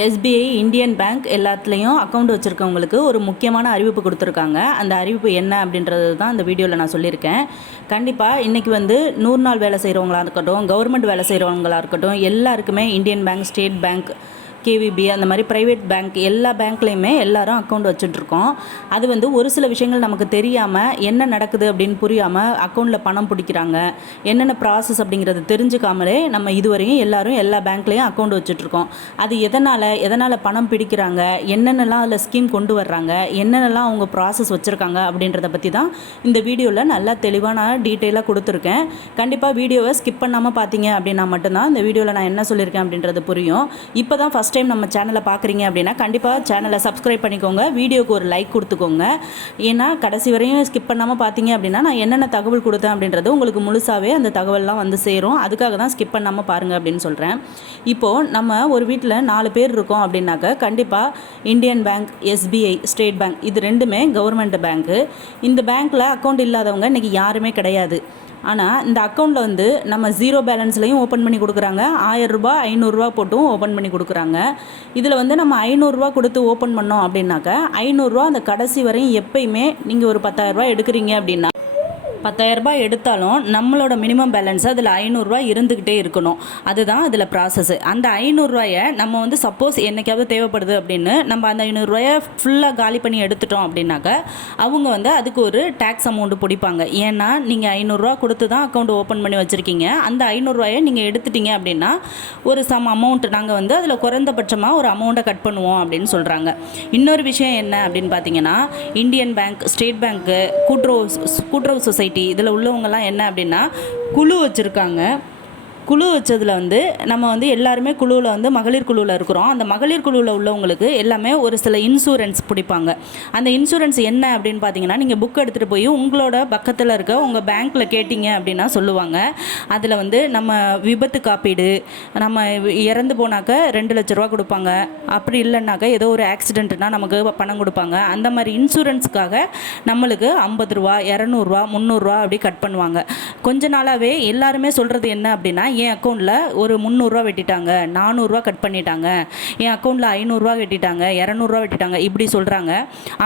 SBI, Indian bank எல்லாத்துலேயும் account வச்சுருக்கவங்களுக்கு ஒரு முக்கியமான அறிவிப்பு கொடுத்துருக்காங்க. அந்த அறிவிப்பு என்ன அப்படின்றது தான் இந்த வீடியோவில் நான் சொல்லியிருக்கேன். கண்டிப்பாக இன்றைக்கி 100 நாள் வேலை செய்கிறவங்களா இருக்கட்டும், கவர்மெண்ட் வேலை செய்கிறவங்களா இருக்கட்டும், எல்லாருக்குமே Indian bank, state bank, KVP அந்த மாதிரி ப்ரைவேட் பேங்க் எல்லா பேங்க்லேயுமே எல்லாரும் அக்கௌண்ட் வச்சுட்ருக்கோம். அது ஒரு சில விஷயங்கள் நமக்கு தெரியாமல் என்ன நடக்குது அப்படின்னு புரியாமல் அக்கௌண்ட்டில் பணம் பிடிக்கிறாங்க. என்னென்ன ப்ராசஸ் அப்படிங்கிறது தெரிஞ்சுக்காமலே நம்ம இதுவரையும் எல்லாரும் எல்லா பேங்க்லேயும் அக்கௌண்ட் வச்சுட்ருக்கோம். அது எதனால் பணம் பிடிக்கிறாங்க, என்னென்னலாம் அதில் ஸ்கீம் கொண்டு வர்றாங்க, என்னென்னலாம் அவங்க ப்ராசஸ் வச்சுருக்காங்க அப்படின்றத பற்றி தான் இந்த வீடியோவில் நல்லா தெளிவான டீட்டெயிலாக கொடுத்துருக்கேன். கண்டிப்பாக வீடியோவை ஸ்கிப் பண்ணாமல் பார்த்தீங்க அப்படின்னா மட்டும்தான் இந்த வீடியோவில் நான் என்ன சொல்லியிருக்கேன் அப்படின்றது புரியும். இப்போ தான் ஃபஸ்ட் டைம் நம்ம சேனலை பார்க்குறீங்க அப்படின்னா கண்டிப்பாக சேனலை சப்ஸ்கிரைப் பண்ணிக்கோங்க, வீடியோக்கு ஒரு லைக் கொடுத்துக்கோங்க. ஏன்னா கடைசி வரையும் ஸ்கிப் பண்ணாமல் பார்த்தீங்க அப்படின்னா நான் என்னென்ன தகவல் கொடுத்தேன் அப்படின்றது உங்களுக்கு முழுசாகவே அந்த தகவல்லாம் சேரும். அதுக்காக தான் ஸ்கிப் பண்ணாமல் பாருங்கள் அப்படின்னு சொல்கிறேன். இப்போது நம்ம ஒரு வீட்டில் 4 பேர் இருக்கோம் அப்படின்னாக்க கண்டிப்பாக Indian bank, SBI, state bank இது ரெண்டுமே கவர்மெண்ட் பேங்க்கு. இந்த பேங்க்கில் அக்கௌண்ட் இல்லாதவங்க இன்றைக்கி யாருமே கிடையாது. ஆனால் இந்த அக்கௌண்ட்டில் நம்ம 0 பேலன்ஸ்லையும் ஓப்பன் பண்ணி கொடுக்குறாங்க. 1000 ரூபா 500 போட்டும் ஓப்பன் பண்ணி கொடுக்குறாங்க. இதில் நம்ம 500 கொடுத்து ஓப்பன் பண்ணோம் அப்படின்னாக்க 500 அந்த கடைசி வரையும் எப்பயுமே நீங்கள் ஒரு 10,000 எடுக்கிறீங்க அப்படின்னா 10,000 எடுத்தாலும் நம்மளோட மினிமம் பேலன்ஸ் அதில் 500 இருந்துக்கிட்டே இருக்கணும். அதுதான் அதில் ப்ராசஸ். அந்த 500 நம்ம சப்போஸ் என்றைக்காவது தேவைப்படுது அப்படின்னு நம்ம அந்த 500 ஃபுல்லாக காலி பண்ணி எடுத்துட்டோம் அப்படின்னாக்க அவங்க அதுக்கு ஒரு டேக்ஸ் அமௌண்ட்டு பிடிப்பாங்க. ஏன்னா நீங்கள் 500 கொடுத்து தான் அக்கௌண்ட் ஓப்பன் பண்ணி வச்சுருக்கீங்க. அந்த 500 நீங்கள் எடுத்துட்டீங்க அப்படின்னா ஒரு சம் அமௌண்ட் நாங்கள் அதில் குறைந்தபட்சமாக ஒரு அமௌண்ட்டை கட் பண்ணுவோம் அப்படின்னு சொல்கிறாங்க. இன்னொரு விஷயம் என்ன அப்படின்னு பார்த்தீங்கன்னா, இந்தியன் பேங்க், ஸ்டேட் பேங்க்கு, கூட்டுறவு சொசைட்டி இதில் உள்ளவங்கலாம் என்ன அப்படின்னா குழு வச்சுருக்காங்க. குழு வச்சதில் நம்ம எல்லாருமே குழுவில் மகளிர் குழுவில் இருக்கிறோம். அந்த மகளிர் குழுவில் உள்ளவங்களுக்கு எல்லாமே ஒரு சில இன்சூரன்ஸ் பிடிப்பாங்க. அந்த இன்சூரன்ஸ் என்ன அப்படின்னு பார்த்தீங்கன்னா, நீங்கள் புக் எடுத்துகிட்டு போய் உங்களோட பக்கத்தில் இருக்க உங்கள் பேங்க்கில் கேட்டிங்க அப்படின்னா சொல்லுவாங்க. அதில் நம்ம விபத்து காப்பீடு, நம்ம இறந்து போனாக்க 2 லட்ச ரூபா கொடுப்பாங்க. அப்படி இல்லைன்னாக்க ஏதோ ஒரு ஆக்சிடென்ட்னா நமக்கு பணம் கொடுப்பாங்க. அந்த மாதிரி இன்சூரன்ஸுக்காக நம்மளுக்கு 50 ரூபா, 200 300 அப்படி கட் பண்ணுவாங்க. கொஞ்ச நாளாகவே எல்லாருமே சொல்கிறது என்ன அப்படின்னா, என் அக்கௌண்ட்டில் ஒரு 300 வெட்டிட்டாங்க, 400 கட் பண்ணிட்டாங்க, என் அக்கௌண்ட்டில் 500 வெட்டிட்டாங்க, 200 வெட்டிட்டாங்க இப்படி சொல்கிறாங்க.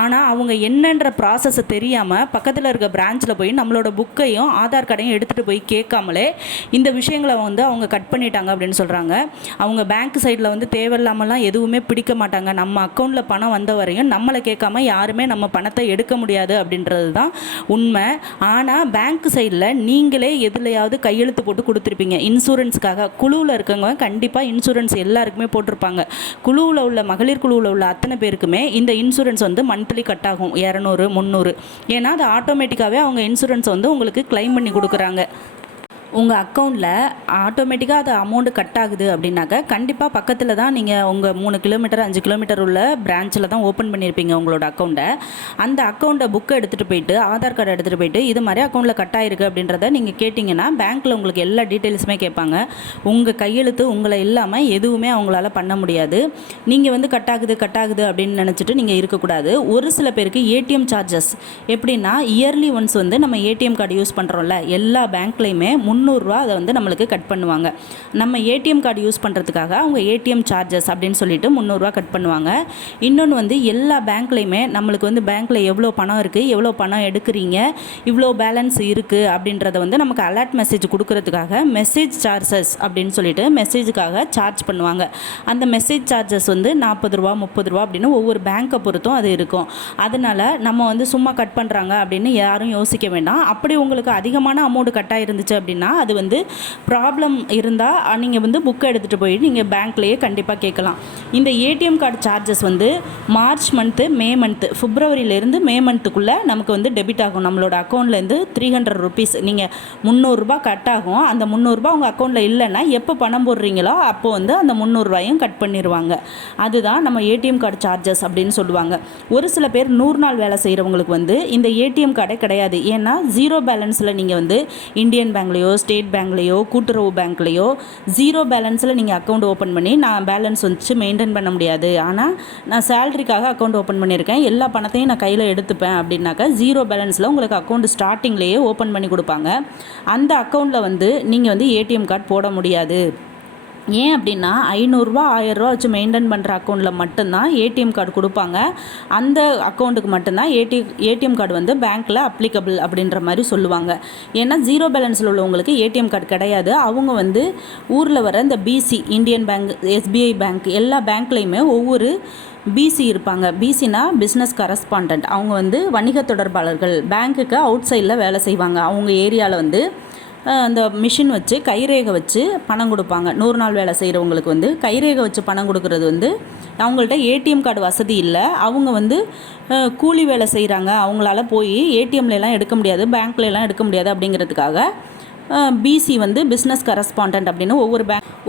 ஆனால் அவங்க என்னன்ற ப்ராசஸை தெரியாமல் பக்கத்தில் இருக்க பிரான்ச்சில் போய் நம்மளோட புக்கையும் ஆதார் கார்டையும் எடுத்துகிட்டு போய் கேட்காமலே இந்த விஷயங்களை அவங்க கட் பண்ணிட்டாங்க அப்படின்னு சொல்கிறாங்க. அவங்க பேங்க் சைடில் தேவையில்லாமலாம் எதுவுமே பிடிக்க மாட்டாங்க. நம்ம அக்கௌண்ட்டில் பணம் வந்த வரையும் நம்மளை கேட்காம யாருமே நம்ம பணத்தை எடுக்க முடியாது அப்படின்றது தான் உண்மை. ஆனால் பேங்க் சைடில் நீங்களே எதுலையாவது கையெழுத்து போட்டு கொடுத்துருப்பீங்க. இன்சூரன்ஸுக்காக குழுவில் இருக்கவங்க கண்டிப்பாக இன்சூரன்ஸ் எல்லாருக்குமே போட்டிருப்பாங்க. குழுவில் உள்ள மகளிர் குழுவில் உள்ள அத்தனை பேருக்குமே இந்த இன்சூரன்ஸ் மந்த்லி கட் ஆகும் 200 300. ஏன்னா அது ஆட்டோமேட்டிக்காகவே அவங்க இன்சூரன்ஸ் உங்களுக்கு கிளைம் பண்ணி கொடுக்குறாங்க. உங்கள் அக்கௌண்ட்டில் ஆட்டோமேட்டிக்காக அது அமௌண்ட்டு கட் ஆகுது அப்படின்னாக்க கண்டிப்பாக பக்கத்தில் தான் நீங்கள் உங்கள் 3 கிலோமீட்டர் 5 கிலோமீட்டர் உள்ள பிரான்ச்சில் தான் ஓப்பன் பண்ணியிருப்பீங்க உங்களோட அக்கௌண்ட்டை. அந்த அக்கௌண்ட்டை புக்கை எடுத்துகிட்டு போயிட்டு ஆதார் கார்டை எடுத்துகிட்டு போயிட்டு இது மாதிரி அக்கௌண்ட்டில் கட் ஆகிருக்கு அப்படின்றத நீங்கள் கேட்டிங்கன்னா பேங்க்கில் உங்களுக்கு எல்லா டீட்டெயில்ஸுமே கேட்பாங்க. உங்கள் கையெழுத்து உங்களை இல்லாமல் எதுவுமே அவங்களால பண்ண முடியாது. நீங்கள் கட் ஆகுது அப்படின்னு நினச்சிட்டு நீங்கள் இருக்கக்கூடாது. ஒரு சில பேருக்கு ஏடிஎம் சார்ஜஸ் எப்படின்னா, இயர்லி ஒன்ஸ் நம்ம ஏடிஎம் கார்டு யூஸ் பண்ணுறோம்ல, எல்லா பேங்க்லேயுமே 300 அதை நம்மளுக்கு கட் பண்ணுவாங்க. நம்ம ஏடிஎம் கார்டு யூஸ் பண்ணுறதுக்காக அவங்க ஏடிஎம் சார்ஜஸ் அப்படின்னு சொல்லிட்டு 300 கட் பண்ணுவாங்க. இன்னொன்று எல்லா பேங்க்லேயுமே நம்மளுக்கு பேங்க்கில் எவ்வளோ பணம் இருக்குது, எவ்வளோ பணம் எடுக்கிறீங்க, இவ்வளோ பேலன்ஸ் இருக்குது அப்படின்றத நமக்கு அலர்ட் மெசேஜ் கொடுக்கறதுக்காக மெசேஜ் சார்ஜஸ் அப்படின்னு சொல்லிட்டு மெசேஜுக்காக சார்ஜ் பண்ணுவாங்க. அந்த மெசேஜ் சார்ஜஸ் 40 ரூபா 30 ரூபா அப்படின்னு ஒவ்வொரு பேங்க்கை பொறுத்தும் அது இருக்கும். அதனால் நம்ம சும்மா கட் பண்ணுறாங்க அப்படின்னு யாரும் யோசிக்க வேண்டாம். அப்படி உங்களுக்கு அதிகமான அமௌண்ட் கட்டாக இருந்துச்சு அப்படின்னா அது ப்ராப்ளம் இருந்தால் நீங்கள் புக்கை எடுத்துகிட்டு போய் நீங்கள் பேங்க்லேயே கண்டிப்பாக கேட்கலாம். இந்த ATM card charges March month, May month, பிப்ரவரியிலேருந்து மே மந்த்துக்குள்ளே நமக்கு டெபிட் ஆகும். நம்மளோட அக்கௌண்ட்லேருந்து 300 ருபீஸ் நீங்கள் 300 கட் ஆகும். அந்த 300 உங்கள் அக்கௌண்ட்டில் இல்லைன்னா எப்போ பணம் போடுறீங்களோ அப்போ அந்த 300 கட் பண்ணிடுவாங்க. அதுதான் நம்ம ஏடிஎம் கார்டு சார்ஜஸ் அப்படின்னு சொல்லுவாங்க. ஒரு சில பேர் 100 நாள் வேலை செய்கிறவங்களுக்கு இந்த ஏடிஎம் கார்டே கிடையாது. ஏன்னா 0 பேலன்ஸில் நீங்கள் இந்தியன் பேங்க்லேயோ, ஸ்டேட் பேங்க்லேயோ, கூட்டுறவு பேங்க்லேயோ 0 பேலன்ஸில் நீங்கள் அக்கௌண்ட் ஓப்பன் பண்ணி நான் பேலன்ஸ் மெயின்டைன் பண்ண முடியாது, ஆனால் நான் சேலரிக்காக அக்கௌண்ட் ஓப்பன் பண்ணியிருக்கேன், எல்லா பணத்தையும் நான் கையில் எடுத்துப்பேன் அப்படின்னாக்கா 0 பேலன்ஸில் உங்களுக்கு அக்கௌண்ட் ஸ்டார்டிங்லேயே ஓப்பன் பண்ணி கொடுப்பாங்க. அந்த அக்கௌண்ட்டில் நீங்கள் ஏடிஎம் கார்டு போட முடியாது. ஏன் அப்படின்னா 500 1000 வச்சு மெயின்டைன் பண்ணுற அக்கௌண்ட்டில் மட்டும்தான் ஏடிஎம் கார்டு கொடுப்பாங்க. அந்த அக்கௌண்ட்டுக்கு மட்டும்தான் ஏடிஎம் கார்டு வந்து பேங்க்கில் அப்ளிகபிள் அப்படின்ற மாதிரி சொல்லுவாங்க. ஏன்னா ஜீரோ பேலன்ஸில் உள்ளவங்களுக்கு ஏடிஎம் கார்டு கிடையாது. அவங்க வந்து ஊரில் வர இந்த BC, Indian bank, SBI bank, எல்லா பேங்க்லேயுமே ஒவ்வொரு பிசி இருப்பாங்க. பிசினா பிஸ்னஸ் கரஸ்பாண்டன்ட். அவங்க வந்து வணிக தொடர்பாளர்கள், பேங்க்குக்கு அவுட் சைடில் வேலை செய்வாங்க. அவங்க ஏரியாவில் வந்து அந்த மிஷின் வச்சு கைரேகை வச்சு பணம் கொடுப்பாங்க. 100 நாள் வேலை செய்கிறவங்களுக்கு வந்து கைரேகை வச்சு பணம் கொடுக்குறது வந்து அவங்கள்ட்ட ஏடிஎம் கார்டு வசதி இல்லை. அவங்க வந்து கூலி வேலை செய்கிறாங்க. அவங்களால போய் ஏடிஎம்லலாம் எடுக்க முடியாது, பேங்க்லலாம் எடுக்க முடியாது. அப்படிங்கிறதுக்காக பிசி வந்து பிஸ்னஸ் கரஸ்பாண்டன்ட் அப்படின்னு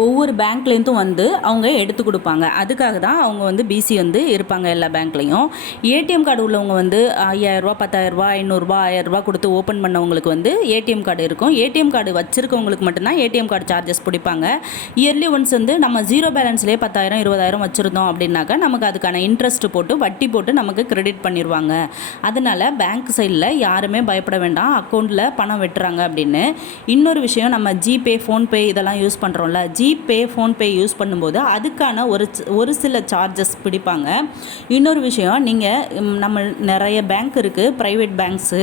ஒவ்வொரு பேங்க்லேருந்தும் வந்து அவங்க எடுத்து கொடுப்பாங்க. அதுக்காக தான் அவங்க வந்து பிசி வந்து இருப்பாங்க எல்லா பேங்க்லேயும். ஏடிஎம் கார்டு உள்ளவங்க வந்து 5000 10000 500 1000 கொடுத்து ஓப்பன் பண்ணவங்களுக்கு வந்து ஏடிஎம் கார்டு இருக்கும். ஏடிஎம் கார்டு வச்சுருக்கவங்களுக்கு மட்டும்தான் ஏடிஎம் கார்டு சார்ஜஸ் பிடிப்பாங்க. இயர்லி ஒன்ஸ் வந்து நம்ம ஜீரோ பேலன்ஸ்லேயே 10000 20000 வச்சுருந்தோம் அப்படின்னாக்கா நமக்கு அதுக்கான இன்ட்ரெஸ்ட் போட்டு வட்டி போட்டு நமக்கு கிரெடிட் பண்ணிடுவாங்க. அதனால் பேங்க் சைடில் யாருமே பயப்பட வேண்டாம் அக்கௌண்ட்டில் பணம் வெட்டுறாங்க அப்படின்னு. இன்னொரு விஷயம், நம்ம ஜிபே, ஃபோன்பே இதெல்லாம் யூஸ் பண்ணுறோம்ல, ஜிபே ஃபோன்பே யூஸ் பண்ணும்போது அதுக்கான ஒரு சில சார்ஜஸ் பிடிப்பாங்க. இன்னொரு விஷயம், நீங்கள் நம்ம நிறைய பேங்க் இருக்குது, private banks,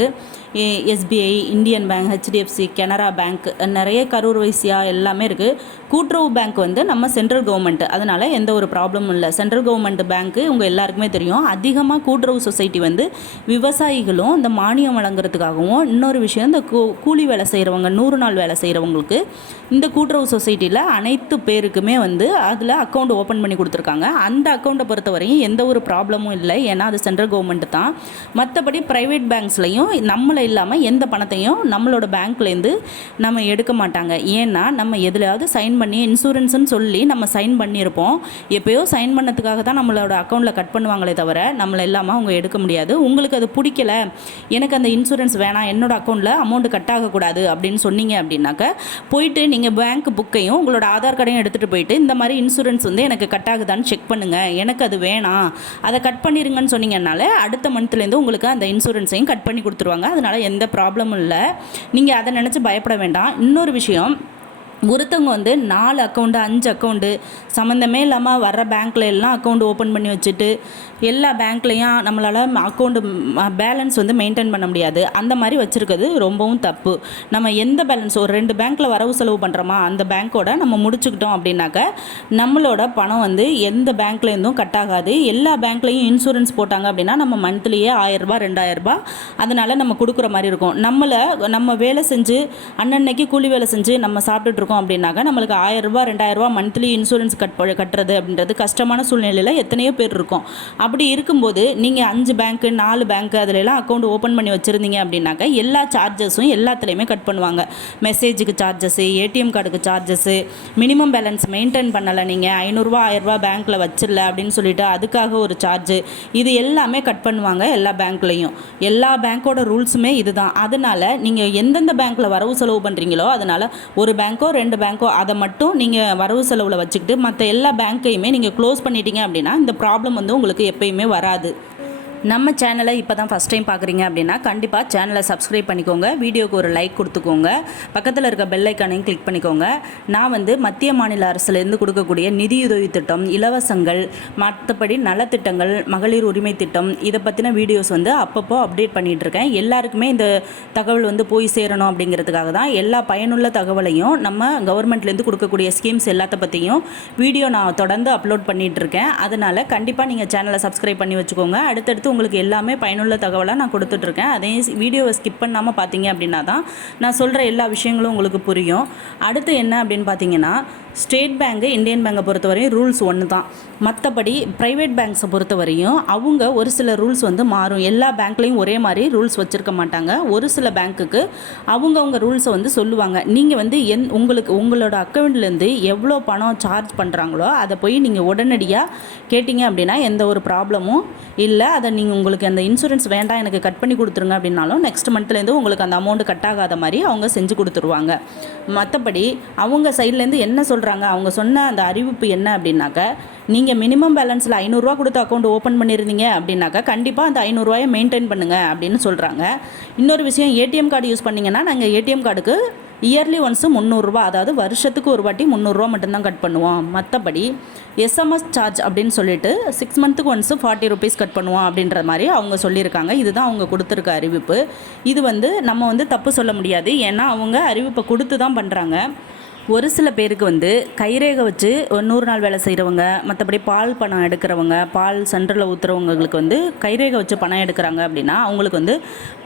SBI, Indian bank, HDFC, Canara bank, நிறைய கரூர் வைசியா எல்லாமே இருக்குது. கூட்டுறவு பேங்க் வந்து நம்ம சென்ட்ரல் கவர்மெண்ட், அதனால் எந்த ஒரு ப்ராப்ளமும் இல்லை. சென்ட்ரல் கவர்மெண்ட் பேங்க்கு உங்கள் எல்லாருக்குமே தெரியும். அதிகமாக கூட்டுறவு சொசைட்டி வந்து விவசாயிகளும் இந்த மானியம் வழங்குறதுக்காகவும், இன்னொரு விஷயம், இந்த கூலி வேலை செய்கிறவங்க, 100 நாள் வேலை செய்கிறவங்களுக்கு இந்த கூட்டுறவு சொசைட்டியில் அனைத்து பேருக்குமே வந்து அதில் அக்கௌண்ட் ஓப்பன் பண்ணி கொடுத்துருக்காங்க. அந்த அக்கௌண்ட்டை பொறுத்தவரையும் எந்த ஒரு ப்ராப்ளமும் இல்லை, ஏன்னா அது சென்ட்ரல் கவர்மெண்ட் தான். மற்றபடி ப்ரைவேட் பேங்க்ஸ்லையும் நம்மளை இல்லாமல் எந்த பணத்தையும் நம்மளோட பேங்க்லேருந்து நம்ம எடுக்க மாட்டாங்க. ஏன்னா நம்ம எதுலையாவது சைன் பண்ணி இன்சூரன்ஸ்னு சொல்லி நம்ம சைன் பண்ணியிருப்போம். எப்போயோ சைன் பண்ணதுக்காக தான் நம்மளோட அக்கௌண்ட்டில் கட் பண்ணுவாங்களே தவிர நம்மளை இல்லாமல் அவங்க எடுக்க முடியாது. உங்களுக்கு அது பிடிக்கல, எனக்கு அந்த இன்சூரன்ஸ் வேணாம், என்னோட அக்கௌண்ட்டில் அமௌண்ட் கட் ஆகக்கூடாது அப்படின்னு சொன்னீங்க அப்படின்னாக்க போயிட்டு நீங்கள் பேங்க் புக்கையும் உங்களோட ஆதார் கார்டையும் எடுத்துகிட்டு போயிட்டு இந்த மாதிரி இன்சூரன்ஸ் வந்து எனக்கு கட் ஆகுதான்னு செக் பண்ணுங்கள், எனக்கு அது வேணாம், அதை கட் பண்ணிடுங்கன்னு சொன்னீங்கன்னால அடுத்த மந்த்லேருந்து உங்களுக்கு அந்த இன்சூரன்ஸையும் கட் பண்ணி கொடுத்துருவாங்க. அதனால் எந்த ப்ராப்ளமும் இல்லை, நீங்கள் அதை நினச்சி பயப்பட வேண்டாம். இன்னொரு விஷயம், ஒருத்தவங்க வந்து 4 அக்கௌண்ட்டு 5 அக்கௌண்ட்டு சம்மந்தமே இல்லாமல் வர்ற பேங்க்கில் எல்லாம் அக்கௌண்ட் ஓப்பன் பண்ணி வச்சுட்டு எல்லா பேங்க்லேயும் நம்மளால் அக்கௌண்ட்டு பேலன்ஸ் வந்து மெயின்டைன் பண்ண முடியாது. அந்த மாதிரி வச்சுருக்கிறது ரொம்பவும் தப்பு. நம்ம எந்த பேலன்ஸ் ஒரு 2 பேங்க்கில் வரவு செலவு பண்ணுறோமா அந்த பேங்க்கோட நம்ம முடிச்சுக்கிட்டோம் அப்படின்னாக்க நம்மளோட பணம் வந்து எந்த பேங்க்லேருந்தும் கட் ஆகாது. எல்லா பேங்க்லேயும் இன்சூரன்ஸ் போட்டாங்க அப்படின்னா நம்ம மந்த்லியே 1000 2000 அதனால் நம்ம கொடுக்குற மாதிரி இருக்கும். நம்ம வேலை செஞ்சு அன்னன்னைக்கு கூலி வேலை செஞ்சு நம்ம சாப்பிட்டுட்ருக்கோம் அப்படின்னாக்க நம்மளுக்கு 1000 2000 மந்த்லி இன்சூரன்ஸ் கட்டுறது அப்படின்றது கஷ்டமான சூழ்நிலையில் எத்தனையோ பேர் இருக்கும். அப்படி இருக்கும்போது நீங்கள் 5 பேங்க்கு 4 பேங்க்கு அதிலெல்லாம் அக்கௌண்ட் ஓப்பன் பண்ணி வச்சுருந்தீங்க அப்படின்னாக்க எல்லா சார்ஜஸும் எல்லாத்துலேயுமே கட் பண்ணுவாங்க. மெசேஜுக்கு சார்ஜஸ்ஸு, ஏடிஎம் கார்டுக்கு சார்ஜஸ்ஸு, மினிமம் பேலன்ஸ் மெயின்டைன் பண்ணலை, நீங்கள் 500 1000 பேங்க்கில் வச்சிடல அப்படின்னு சொல்லிட்டு அதுக்காக ஒரு சார்ஜு, இது எல்லாமே கட் பண்ணுவாங்க எல்லா பேங்க்லேயும். எல்லா பேங்க்கோட ரூல்ஸுமே இதுதான். அதனால் நீங்கள் எந்தெந்த பேங்க்கில் வரவு செலவு பண்ணுறீங்களோ அதனால் ஒரு பேங்க்கோ 2 பேங்க்கோ அதை மட்டும் நீங்கள் வரவு செலவில் வச்சுக்கிட்டு மற்ற எல்லா பேங்க்கையுமே நீங்கள் க்ளோஸ் பண்ணிட்டீங்க அப்படின்னா இந்த ப்ராப்ளம் வந்து உங்களுக்கு எப்பயுமே வராது. நம்ம சேனலை இப்போ தான் ஃபஸ்ட் டைம் பார்க்குறீங்க அப்படின்னா கண்டிப்பாக சேனலை சப்ஸ்கிரைப் பண்ணிக்கோங்க, வீடியோக்கு ஒரு லைக் கொடுத்துக்கோங்க, பக்கத்தில் இருக்க பெல் ஐக்கானையும் கிளிக் பண்ணிக்கோங்க. நான் வந்து மத்திய மாநில அரசுலேருந்து கொடுக்கக்கூடிய நிதியுதவி திட்டம், இலவசங்கள், மற்றபடி நலத்திட்டங்கள், மகளிர் உரிமை திட்டம், இதை பற்றின வீடியோஸ் வந்து அப்பப்போ அப்டேட் பண்ணிகிட்ருக்கேன். எல்லாருக்குமே இந்த தகவல் வந்து போய் சேரணும் அப்படிங்கிறதுக்காக தான் எல்லா பயனுள்ள தகவலையும் நம்ம கவர்மெண்ட்லேருந்து கொடுக்கக்கூடிய ஸ்கீம்ஸ் எல்லாத்த பற்றியும் வீடியோ நான் தொடர்ந்து அப்லோட் பண்ணிகிட்ருக்கேன். அதனால் கண்டிப்பாக நீங்கள் சேனலை சப்ஸ்கிரைப் பண்ணி வச்சுக்கோங்க. அடுத்தடுத்து உங்களுக்கு எல்லாமே பயனுள்ள தகவலாக நான் கொடுத்துட்ருக்கேன். அதையும் வீடியோவை ஸ்கிப் பண்ணாமல் பார்த்தீங்க அப்படின்னா தான் நான் சொல்கிற எல்லா விஷயங்களும் உங்களுக்கு புரியும். அடுத்து என்ன அப்படின்னு பார்த்தீங்கன்னா, ஸ்டேட் பேங்க்கு இந்தியன் பேங்கை பொறுத்தவரையும் ரூல்ஸ் ஒன்று தான். மற்றபடி ப்ரைவேட் பேங்க்ஸை பொறுத்தவரையும் அவங்க ஒரு சில ரூல்ஸ் வந்து மாறும். எல்லா பேங்க்லேயும் ஒரே மாதிரி ரூல்ஸ் வச்சுருக்க மாட்டாங்க. ஒரு சில பேங்க்குக்கு அவங்கவுங்க ரூல்ஸை வந்து சொல்லுவாங்க. நீங்கள் வந்து உங்களோட அக்கௌண்ட்லேருந்து எவ்வளோ பணம் சார்ஜ் பண்ணுறாங்களோ அதை போய் நீங்கள் உடனடியாக கேட்டிங்க அப்படின்னா எந்த ஒரு ப்ராப்ளமும் இல்லை. அதை நீங்கள் உங்களுக்கு அந்த இன்சூரன்ஸ் வேண்டாம் எனக்கு கட் பண்ணி கொடுத்துருங்க அப்படின்னாலும் நெக்ஸ்ட் மந்த்லேருந்து உங்களுக்கு அந்த அமௌண்ட் கட் ஆகாத மாதிரி அவங்க செஞ்சு கொடுத்துருவாங்க. மற்றபடி அவங்க சைட்லேருந்து என்ன சொல்கிறாங்க, அவங்க சொன்ன அந்த அறிவிப்பு என்ன அப்படின்னாக்க, நீங்கள் மினிமம் பேலன்ஸில் 500 கொடுத்து அக்கௌண்ட் ஓப்பன் பண்ணியிருந்தீங்க அப்படின்னாக்கா கண்டிப்பாக அந்த 500 மெயின்டைன் பண்ணுங்கள் அப்படின்னு சொல்கிறாங்க. இன்னொரு விஷயம், ஏடிஎம் கார்டு யூஸ் பண்ணிங்கன்னா நாங்கள் ஏடிஎம் கார்டுக்கு இயர்லி ஒன்ஸு 300 ரூபா, அதாவது வருஷத்துக்கு ஒரு வாட்டி 300 ரூபா மட்டும்தான் கட் பண்ணுவோம். மற்றபடி எஸ்எம்எஸ் சார்ஜ் அப்படின்னு சொல்லிட்டு 6 மந்த்துக்கு ஒன்ஸு 40 ருபீஸ் கட் பண்ணுவோம் அப்படின்ற மாதிரி அவங்க சொல்லியிருக்காங்க. இதுதான் அவங்க கொடுத்துருக்க அறிவிப்பு. இது வந்து நம்ம வந்து தப்பு சொல்ல முடியாது, ஏன்னா அவங்க அறிவிப்பை கொடுத்து தான் பண்ணுறாங்க. ஒரு சில பேருக்கு வந்து கைரேகை வச்சு 100 நாள் வேலை செய்கிறவங்க, மற்றபடி பால் பணம் எடுக்கிறவங்க, பால் சென்டரில் ஊற்றுறவங்களுக்கு வந்து கைரேகை வச்சு பணம் எடுக்கிறாங்க அப்படின்னா அவங்களுக்கு வந்து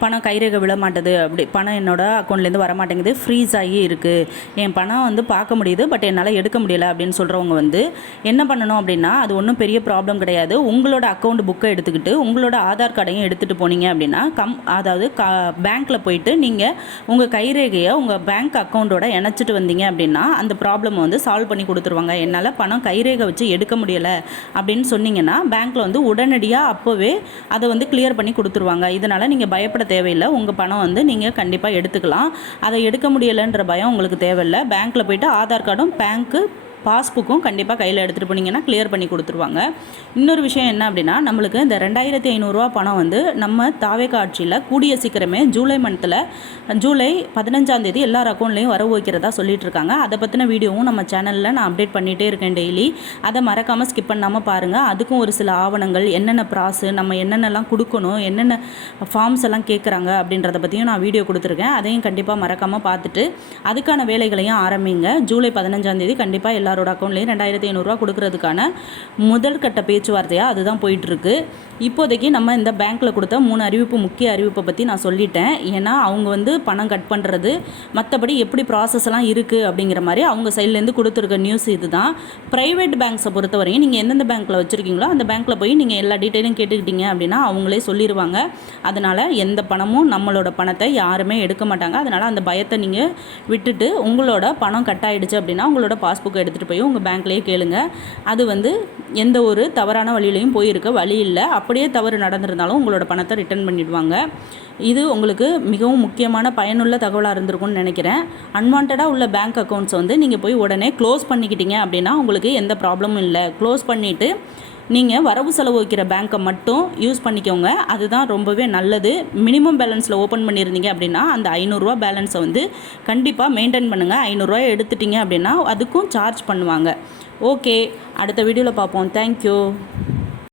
பணம் கைரேகை விழ மாட்டேது, அப்படி பணம் என்னோடய அக்கௌண்ட்லேருந்து வர மாட்டேங்குது, ஃப்ரீஸ் ஆகி இருக்குது, என் பணம் வந்து பார்க்க முடியுது, பட் என்னால் எடுக்க முடியலை அப்படின்னு சொல்கிறவங்க வந்து என்ன பண்ணணும் அப்படின்னா, அது ஒன்றும் பெரிய ப்ராப்ளம் கிடையாது. உங்களோட அக்கௌண்ட் புக்கை எடுத்துக்கிட்டு உங்களோட ஆதார் கார்டையும் எடுத்துகிட்டு போனீங்க அப்படின்னா அதாவது பேங்க்கில் போயிட்டு நீங்கள் உங்கள் கைரேகையை உங்கள் பேங்க் அக்கௌண்ட்டோட இணைச்சிட்டு வந்தீங்க அப்படின்னா அந்த ப்ராப்ளம் வந்து சால்வ் பண்ணி கொடுத்துருவாங்க. என்னால் பணம் கைரேகை வச்சு எடுக்க முடியலை அப்படின்னு சொன்னீங்கன்னா பேங்க்கில் வந்து உடனடியாக அப்போவே அதை வந்து கிளியர் பண்ணி கொடுத்துருவாங்க. இதனால் நீங்கள் பயப்பட தேவையில்லை. உங்கள் பணம் வந்து நீங்கள் கண்டிப்பாக எடுத்துக்கலாம். அதை எடுக்க முடியலைன்ற பயம் உங்களுக்கு தேவையில்லை. பேங்க்கில் போய்ட்டு ஆதார் கார்டும் பேங்க்கு பாஸ்புக்கும் கண்டிப்பாக கையில் எடுத்துகிட்டு போனீங்கன்னா கிளியர் பண்ணி கொடுத்துருவாங்க. இன்னொரு விஷயம் என்ன அப்படின்னா, நம்மளுக்கு இந்த 2500 பணம் வந்து நம்ம தாவேகா ஆட்சியில் கூடிய சீக்கிரமே ஜூலை 15 எல்லார் அக்கௌண்ட்லேயும் வரவு வைக்கிறதா சொல்லிட்டு இருக்காங்க. அதை பற்றின வீடியோவும் நம்ம சேனலில் நான் அப்டேட் பண்ணிகிட்டே இருக்கேன் டெய்லி. அதை மறக்காமல் ஸ்கிப் பண்ணாமல் பாருங்கள். அதுக்கும் ஒரு சில ஆவணங்கள், என்னென்ன ப்ராசஸ், நம்ம என்னென்னலாம் கொடுக்கணும், என்னென்ன ஃபார்ம்ஸ் எல்லாம் கேட்குறாங்க அப்படின்றத பற்றியும் நான் வீடியோ கொடுத்துருக்கேன். அதையும் கண்டிப்பாக மறக்காமல் பார்த்துட்டு அதுக்கான வேலைகளையும் ஆரம்பிங்க. ஜூலை 15 கண்டிப்பாக எல்லாரோட அக்கௌண்ட்லேயும் 2500 கொடுக்கறதுக்கான முதல் கட்ட பேச்சுவார்த்தையாக அதுதான் போயிட்டுருக்கு. இப்போதைக்கு நம்ம இந்த பேங்க்கில் கொடுத்த 3 முக்கிய அறிவிப்பை பற்றி நான் சொல்லிட்டேன். ஏன்னா அவங்க வந்து பணம் கட் பண்ணுறது, மற்றபடி எப்படி ப்ராசஸ்லாம் இருக்குது அப்படிங்கிற மாதிரி அவங்க சைட்லேருந்து கொடுத்துருக்க நியூஸ் இது தான். ப்ரைவேட் பேங்க்ஸை பொறுத்தவரையும் நீங்கள் எந்தெந்த பேங்க்கில் வச்சுருக்கீங்களோ அந்த பேங்க்கில் போய் நீங்கள் எல்லா டீட்டெயிலும் கேட்டுக்கிட்டீங்க அப்படின்னா அவங்களே சொல்லிடுவாங்க. அதனால் எந்த பணமும் நம்மளோட பணத்தை யாருமே எடுக்க மாட்டாங்க. அதனால் அந்த பயத்தை நீங்கள் விட்டுட்டு உங்களோட பணம் கட் ஆகிடுச்சு அப்படின்னா உங்களோட பாஸ்புக்கை எடுத்துகிட்டு போய் உங்கள் பேங்க்லேயே கேளுங்க. அது வந்து எந்த ஒரு தவறான வழியிலையும் போயிருக்க வழி இல்லை. அப்படியே தவறு நடந்திருந்தாலும் உங்களோட பணத்தை ரிட்டர்ன் பண்ணிடுவாங்க. இது உங்களுக்கு மிகவும் முக்கியமான பயனுள்ள தகவலாக இருந்திருக்கும்னு நினைக்கிறேன். அன்வான்டாக உள்ள பேங்க் அக்கௌண்ட்ஸை வந்து நீங்கள் போய் உடனே க்ளோஸ் பண்ணிக்கிட்டீங்க அப்படின்னா உங்களுக்கு எந்த ப்ராப்ளமும் இல்லை. க்ளோஸ் பண்ணிவிட்டு நீங்கள் வரவு செலவு வைக்கிற பேங்க்கை மட்டும் யூஸ் பண்ணிக்கோங்க. அதுதான் ரொம்பவே நல்லது. மினிமம் பேலன்ஸில் ஓப்பன் பண்ணியிருந்தீங்க அப்படின்னா அந்த 500 பேலன்ஸை வந்து கண்டிப்பாக மெயின்டைன் பண்ணுங்கள். 500 எடுத்துட்டிங்க அப்படின்னா அதுக்கும் சார்ஜ் பண்ணுவாங்க. ஓகே, அடுத்த வீடியோவில் பார்ப்போம். தேங்க்யூ.